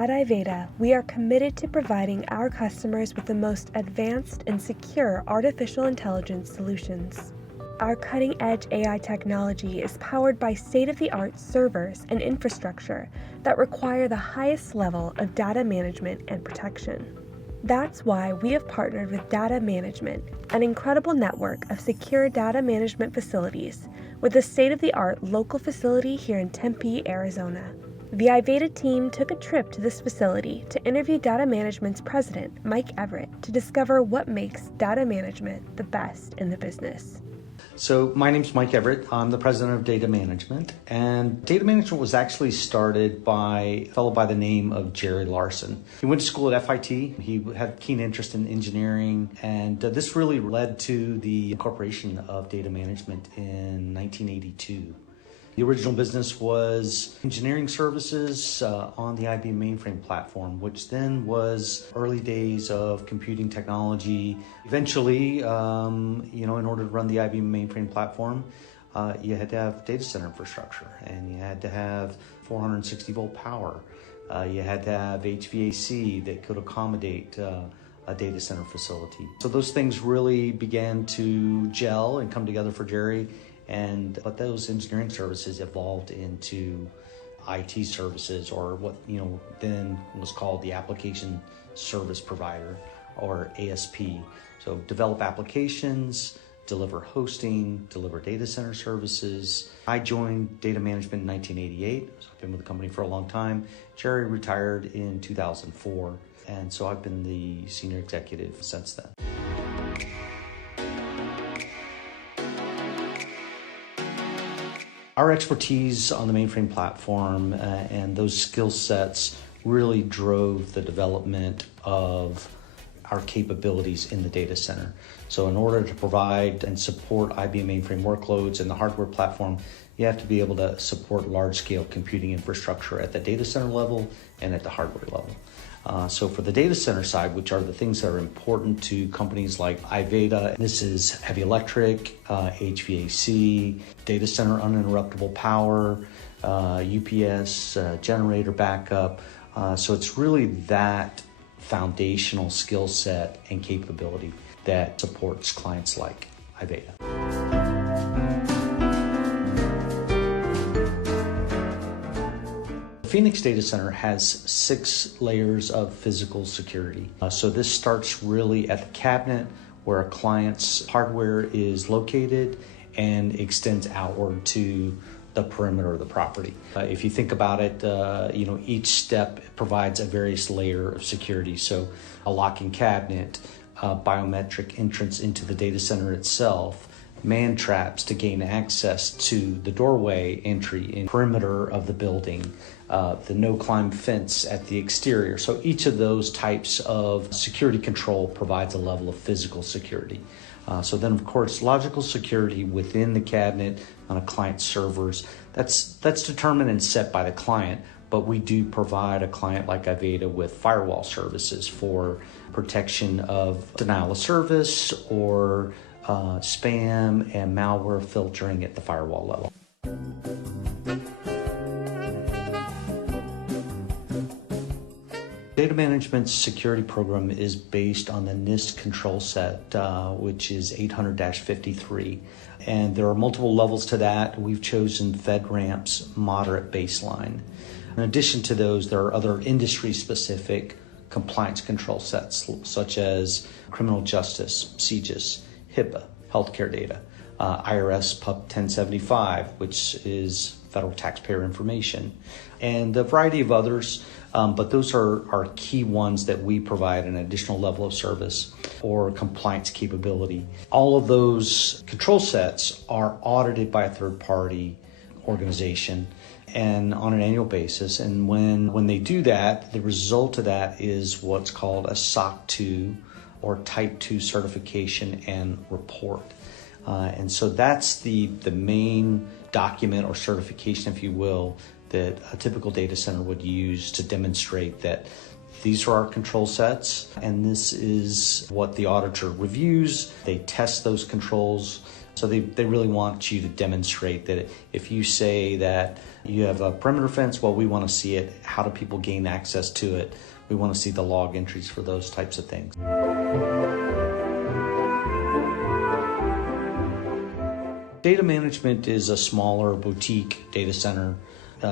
At Iveda, we are committed to providing our customers with the most advanced and secure artificial intelligence solutions. Our cutting-edge AI technology is powered by state-of-the-art servers and infrastructure that require the highest level of data management and protection. That's why we have partnered with Data Management, an incredible network of secure data management facilities with a state-of-the-art local facility here in Tempe, Arizona. The Iveda team took a trip to this facility to interview Data Management's president, Mike Everette, to discover what makes data management the best in the business. So my name's Mike Everette. I'm the president of Data Management, and Data Management was actually started by a fellow by the name of Jerry Larson. He went to school at FIT. He had a keen interest in engineering, and this really led to the incorporation of Data Management in 1982. The original business was engineering services on the IBM mainframe platform, which then was early days of computing technology. Eventually, in order to run the IBM mainframe platform, you had to have data center infrastructure, and you had to have 460 volt power. You had to have HVAC that could accommodate a data center facility. So those things really began to gel and come together for Jerry. But those engineering services evolved into IT services, or what then was called the application service provider, or ASP. So develop applications, deliver hosting, deliver data center services. I joined Data Management in 1988. So I've been with the company for a long time. Jerry retired in 2004, and so I've been the senior executive since then. Our expertise on the mainframe platform and those skill sets really drove the development of our capabilities in the data center. So in order to provide and support IBM mainframe workloads and the hardware platform, you have to be able to support large-scale computing infrastructure at the data center level and at the hardware level. So for the data center side, which are the things that are important to companies like Iveda, this is heavy electric, HVAC, data center uninterruptible power, UPS, generator backup. So it's really that foundational skill set and capability that supports clients like Iveda. Phoenix Data Center has 6 layers of physical security. So this starts really at the cabinet where a client's hardware is located and extends outward to the perimeter of the property. If you think about it, each step provides a various layer of security. So a locking cabinet, biometric entrance into the data center itself, man traps to gain access to the doorway entry in perimeter of the building, the no-climb fence at the exterior. So each of those types of security control provides a level of physical security. So then, of course, logical security within the cabinet on a client's servers, that's determined and set by the client, but we do provide a client like Iveda with firewall services for protection of denial of service or spam and malware filtering at the firewall level. Data Management's security program is based on the NIST control set, which is 800-53. And there are multiple levels to that. We've chosen FedRAMP's moderate baseline. In addition to those, there are other industry-specific compliance control sets, such as criminal justice, CJIS, HIPAA, healthcare data, IRS Pub 1075, which is federal taxpayer information, and a variety of others, but those are key ones that we provide an additional level of service or compliance capability. All of those control sets are audited by a third-party organization and on an annual basis, and when they do that, the result of that is what's called a SOC 2 or Type 2 certification and report. And so that's the main document or certification, if you will, that a typical data center would use to demonstrate that these are our control sets and this is what the auditor reviews. They test those controls. So they really want you to demonstrate that if you say that You have a perimeter fence, well, we want to see it. How do people gain access to it? We want to see the log entries for those types of things. Data management is a smaller boutique data center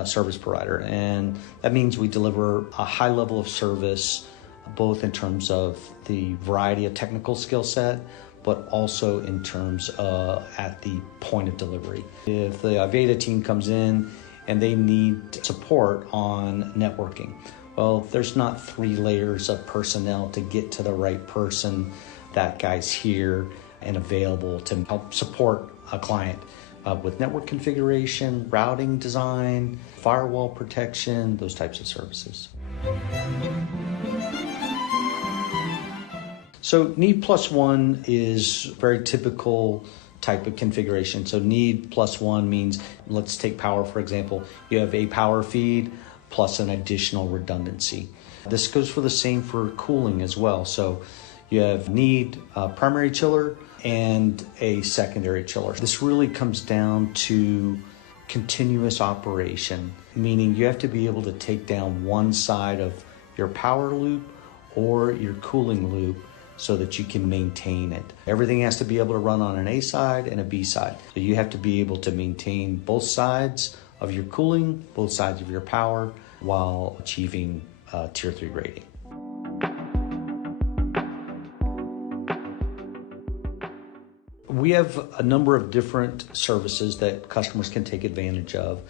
service provider, and that means we deliver a high level of service, both in terms of the variety of technical skill set, but also in terms at the point of delivery. If the Iveda team comes in and they need support on networking, well, there's not 3 layers of personnel to get to the right person. That guy's here and available to help support a client with network configuration, routing design, firewall protection, those types of services. So need plus one is very typical type of configuration. So need plus one means, let's take power, for example. You have a power feed plus an additional redundancy. This goes for the same for cooling as well. So you have need a primary chiller and a secondary chiller. This really comes down to continuous operation, meaning you have to be able to take down one side of your power loop or your cooling loop so that you can maintain it. Everything has to be able to run on an A side and a B side. So you have to be able to maintain both sides of your cooling, both sides of your power, while achieving Tier 3 rating. We have a number of different services that customers can take advantage of.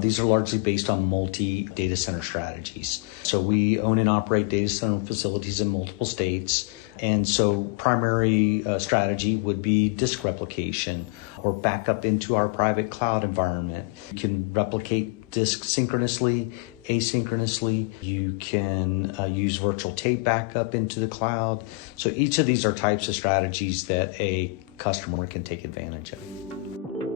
These are largely based on multi-data center strategies. So we own and operate data center facilities in multiple states. And so primary strategy would be disk replication or backup into our private cloud environment. You can replicate disks synchronously, asynchronously. You can use virtual tape backup into the cloud. So each of these are types of strategies that a customer can take advantage of.